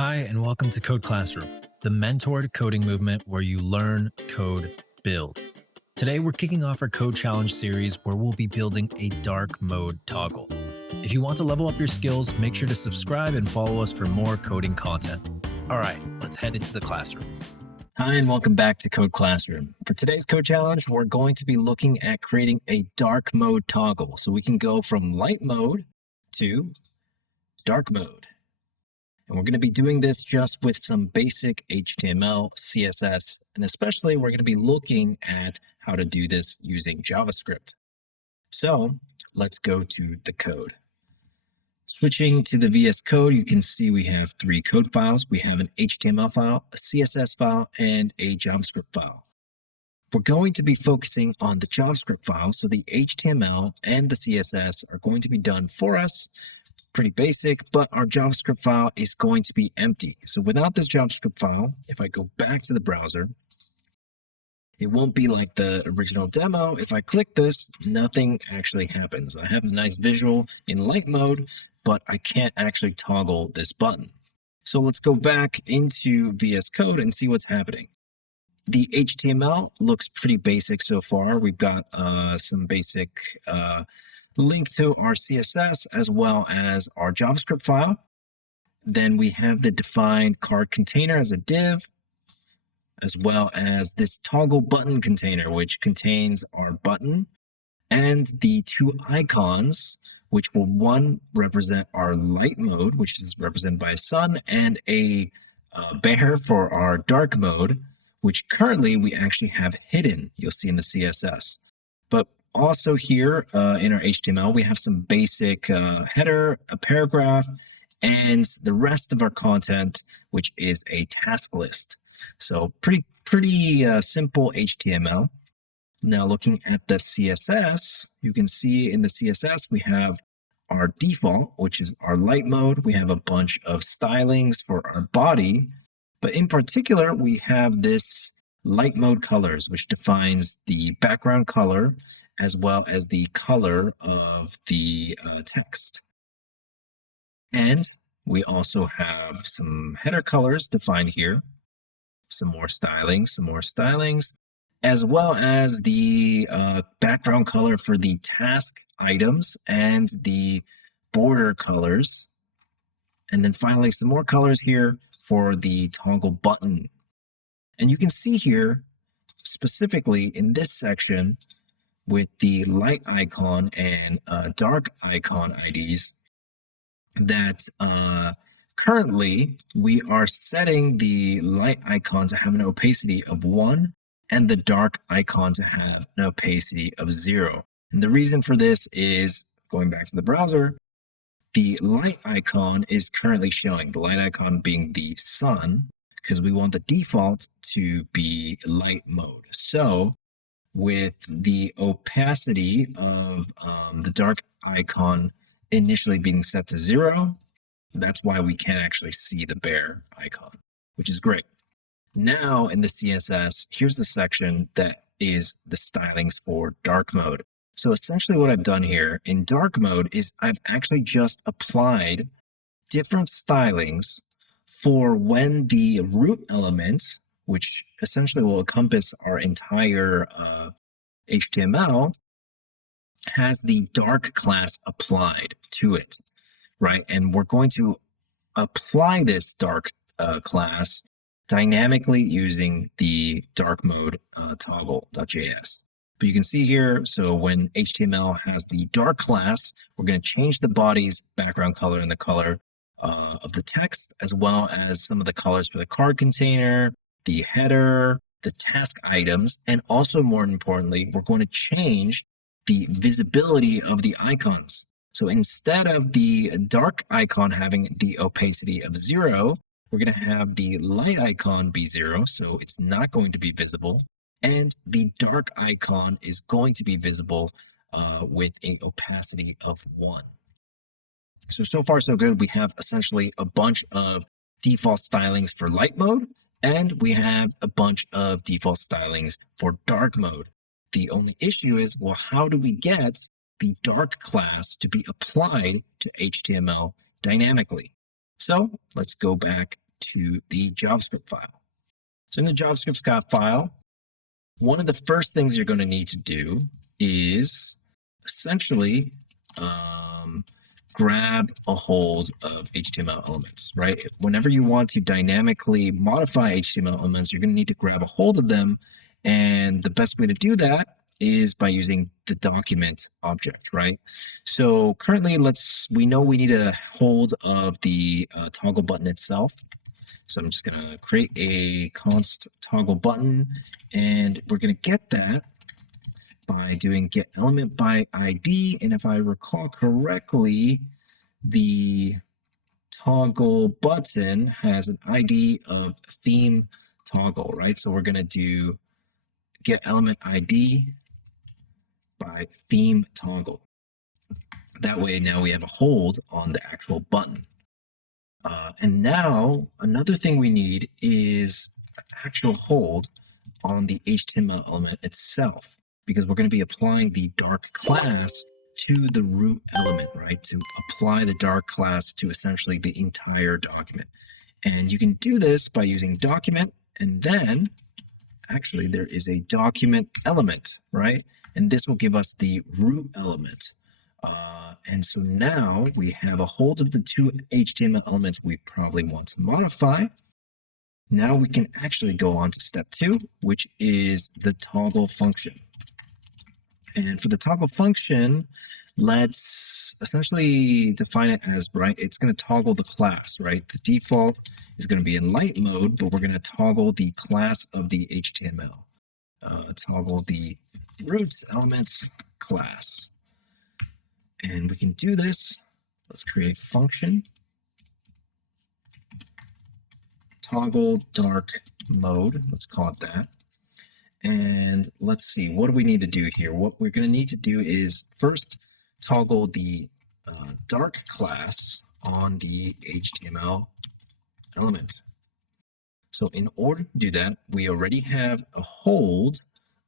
Hi, and welcome to Code Classroom, the mentored coding movement where you learn, code, build. Today, we're kicking off our Code Challenge series where we'll be building a dark mode toggle. If you want to level up your skills, make sure to subscribe and follow us for more coding content. All right, let's head into the classroom. Hi, and welcome back to Code Classroom. For today's Code Challenge, we're going to be looking at creating a dark mode toggle. So we can go from light mode to dark mode. And we're going to be doing this just with some basic HTML, CSS, and especially we're going to be looking at how to do this using JavaScript. So let's go to the code. Switching to the VS Code, you can see we have three code files. We have an HTML file, a CSS file, and a JavaScript file. We're going to be focusing on the JavaScript file, so the HTML and the CSS are going to be done for us. Pretty basic, but our JavaScript file is going to be empty. So without this JavaScript file, if I go back to the browser, it won't be like the original demo. If I click this, nothing actually happens. I have a nice visual in light mode, but I can't actually toggle this button. So let's go back into VS Code and see what's happening. The HTML looks pretty basic so far. We've got some basic link to our CSS as well as our JavaScript file. Then we have the defined card container as a div, as well as this toggle button container, which contains our button and the two icons, which will one represent our light mode, which is represented by a sun, and a bear for our dark mode, which currently we actually have hidden, you'll see in the CSS. But also here in our HTML, we have some basic header, a paragraph, and the rest of our content, which is a task list. So pretty simple HTML. Now looking at the CSS, you can see in the CSS, we have our default, which is our light mode. We have a bunch of stylings for our body, but in particular, we have this light mode colors, which defines the background color as well as the color of the text. And we also have some header colors defined here, some more stylings, as well as the background color for the task items and the border colors. And then finally, some more colors here for the toggle button. And you can see here, specifically in this section, with the light icon and dark icon IDs, that currently we are setting the light icon to have an opacity of 1 and the dark icon to have an opacity of 0. And the reason for this is, going back to the browser, the light icon is currently showing, the light icon being the sun, because we want the default to be light mode. So with the opacity of the dark icon initially being set to 0, that's why we can't actually see the bear icon, which is great. Now in the CSS, here's the section that is the stylings for dark mode. So essentially what I've done here in dark mode is I've actually just applied different stylings for when the root element, which essentially will encompass our entire HTML, has the dark class applied to it, right? And we're going to apply this dark class dynamically using the dark mode toggle.js. But you can see here, so when HTML has the dark class, we're going to change the body's background color and the color of the text, as well as some of the colors for the card container, the header, the task items, and also more importantly, we're going to change the visibility of the icons. So instead of the dark icon having the opacity of 0, we're going to have the light icon be 0, so it's not going to be visible. And the dark icon is going to be visible with an opacity of 1. So far so good. We have essentially a bunch of default stylings for light mode, and we have a bunch of default stylings for dark mode. The only issue is, well, how do we get the dark class to be applied to HTML dynamically? So let's go back to the JavaScript file. So in the JavaScript file, one of the first things you're going to need to do is essentially grab a hold of HTML elements, right? Whenever you want to dynamically modify HTML elements, you're going to need to grab a hold of them. And the best way to do that is by using the document object, right? So currently, we know we need a hold of the toggle button itself. So I'm just going to create a const toggle button, and we're going to get that by doing getElmentById. And if I recall correctly, the toggle button has an ID of theme toggle, right? So we're going to do getElmentId by theme toggle. That way now we have a hold on the actual button. And now another thing we need is an actual hold on the HTML element itself, because we're going to be applying the dark class to the root element, right? To apply the dark class to essentially the entire document. And you can do this by using document, and then actually there is a document element, right? And this will give us the root element. And so now we have a hold of the two HTML elements we probably want to modify. Now we can actually go on to step 2, which is the toggle function. And for the toggle function, let's essentially define it as, right, it's going to toggle the class, right? The default is going to be in light mode, but we're going to toggle the class of the HTML. Toggle the root elements class. And we can do this. Let's create a function. Toggle dark mode, let's call it that. And let's see, what do we need to do here? What we're going to need to do is first toggle the dark class on the HTML element. So in order to do that, we already have a hold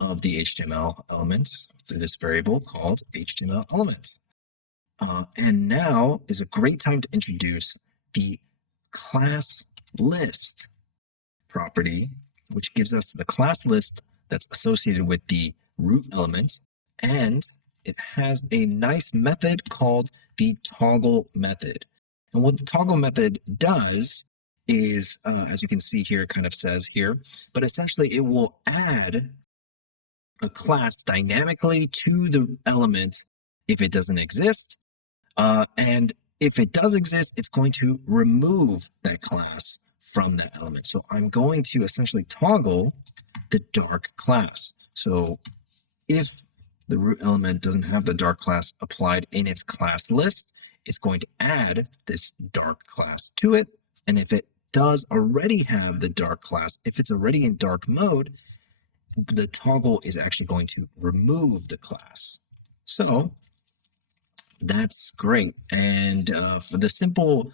of the HTML elements through this variable called HTML element. And now is a great time to introduce the classList property, which gives us the class list that's associated with the root element, and it has a nice method called the toggle method. And what the toggle method does is, as you can see here, it kind of says here, but essentially it will add a class dynamically to the element if it doesn't exist. And if it does exist, it's going to remove that class from that element. So I'm going to essentially toggle the dark class. So if the root element doesn't have the dark class applied in its class list, it's going to add this dark class to it. And if it does already have the dark class, if it's already in dark mode, the toggle is actually going to remove the class. So that's great. And for the simple,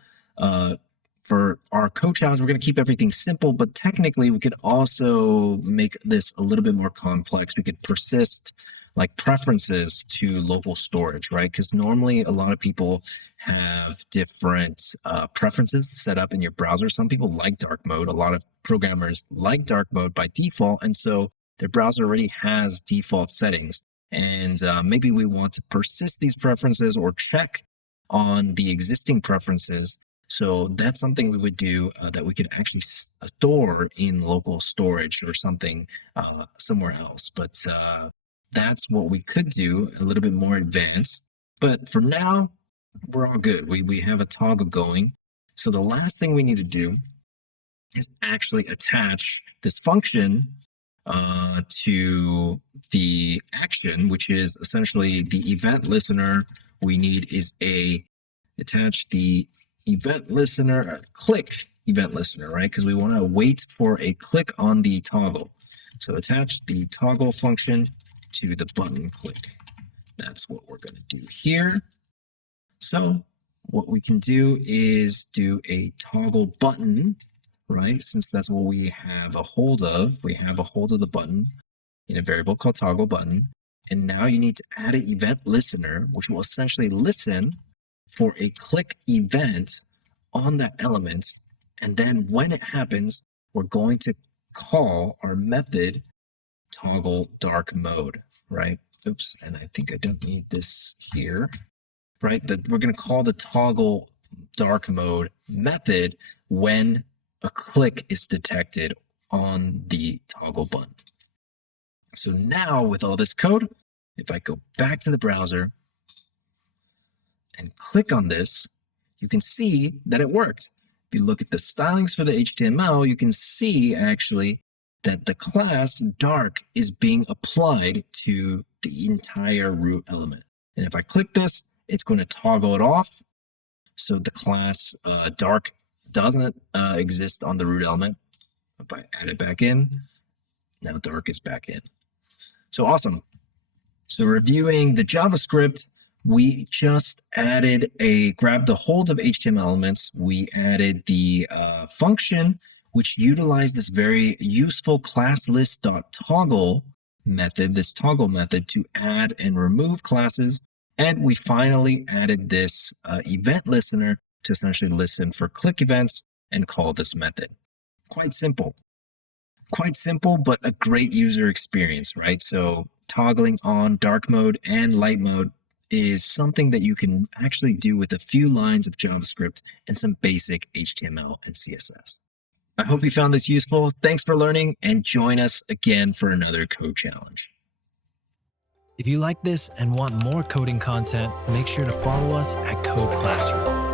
for our code challenge, we're going to keep everything simple, but technically we could also make this a little bit more complex. We could persist like preferences to local storage, right? Because normally a lot of people have different preferences set up in your browser. Some people like dark mode. A lot of programmers like dark mode by default. And so their browser already has default settings. And maybe we want to persist these preferences or check on the existing preferences. So that's something we would do that we could actually store in local storage or something somewhere else. But that's what we could do, a little bit more advanced. But for now, we're all good. We have a toggle going. So the last thing we need to do is actually attach this function to the action, which is essentially the event listener. We need is attach the event listener, click event listener, right? Because we want to wait for a click on the toggle. So attach the toggle function to the button click. That's what we're going to do here. So what we can do is do a toggle button, right? Since that's what we have a hold of. We have a hold of the button in a variable called toggle button. And now you need to add an event listener, which will essentially listen for a click event on that element And then when it happens, we're going to call our method toggle dark mode, right? Oops, and I think I don't need this here, right? We're going to call the toggle dark mode method when a click is detected on the toggle button. So now with all this code, if I go back to the browser and click on this, you can see that it worked. If you look at the stylings for the HTML, you can see actually that the class dark is being applied to the entire root element. And if I click this, it's going to toggle it off. So the class dark doesn't exist on the root element. If I add it back in, now dark is back in. So awesome. So reviewing the JavaScript, we just grabbed the hold of HTML elements. We added the function, which utilized this very useful classList.toggle method, this toggle method to add and remove classes. And we finally added this event listener to essentially listen for click events and call this method. Quite simple, but a great user experience, right? So toggling on dark mode and light mode is something that you can actually do with a few lines of JavaScript and some basic HTML and CSS. I hope you found this useful. Thanks for learning, and join us again for another code challenge. If you like this and want more coding content, make sure to follow us at Code Classroom.